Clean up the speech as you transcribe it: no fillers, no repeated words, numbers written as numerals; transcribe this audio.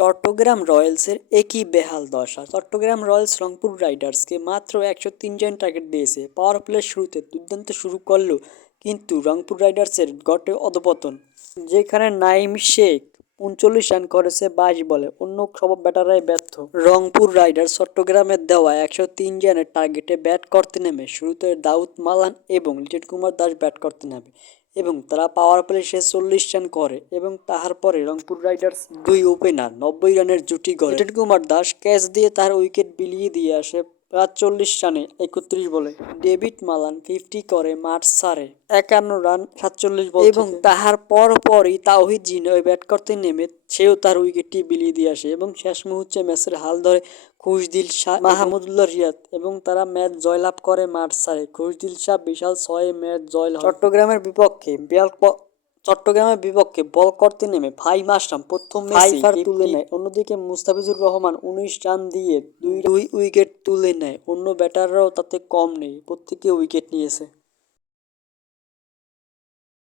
চট্টগ্রাম রয়্যালসের একই বেহাল দশা। চট্টগ্রাম রয়্যালস রংপুর রাইডার্সকে মাত্র ১০৩ রান টার্গেট দিয়েছে। পাওয়ার প্লের শুরুতে দুর্দান্ত শুরু করলেও কিন্তু রংপুর রাইডার্সের ঘটে অধপতন, যেখানে নাঈম শেখ ৩৯ রান করেছে ২২ বলে, অন্য সব ব্যাটাররাই ব্যর্থ। রংপুর রাইডার্স চট্টগ্রামের দেওয়া ১০৩ রানের টার্গেটে ব্যাট করতে নেমে শুরুতে দাউদ মালান এবং লিটন কুমার দাস ব্যাট করতে নামে এবং তারা পাওয়ার প্লে শেষে ৪০ রান করে এবং তাহার পরে রংপুর রাইডার্স দুই ওপেনার ৯০ রানের জুটি গড়ে। লিটন কুমার দাস ক্যাচ দিয়ে তার উইকেট বিলিয়ে দিয়ে আসে ৪৪ রানে ৩১ বলে। ডেভিড মালান 50 করে মাঠ ছাড়ে ৫১ রান ৪৭ বল এবং তাহার পরই তাওহিদ হৃদয় ব্যাট করতে নেমে সেও তার উইকেটটি বিলিয়ে দিয়ে আসে এবং শেষ মুহূর্তে ম্যাচের হাল ধরে খুশদিল শাহ, মাহমুদুল্লাহ রিয়াদ এবং তারা ম্যাচ জয়লাভ করে মাঠ ছাড়ে। খুশদিল শাহ বিশাল ৬ ম্যাচ জয়লাভ। চট্টগ্রামের বিপক্ষে বল করতে নেমে ফাহিম আশরাফ প্রথম ম্যাচেই তুলে নেয়। অন্যদিকে মুস্তাফিজুর রহমান ১৯ রান দিয়ে দুই উইকেট তুলে নেয়। অন্য ব্যাটাররাও তাতে কম নেই, প্রত্যেকে উইকেট নিয়েছে।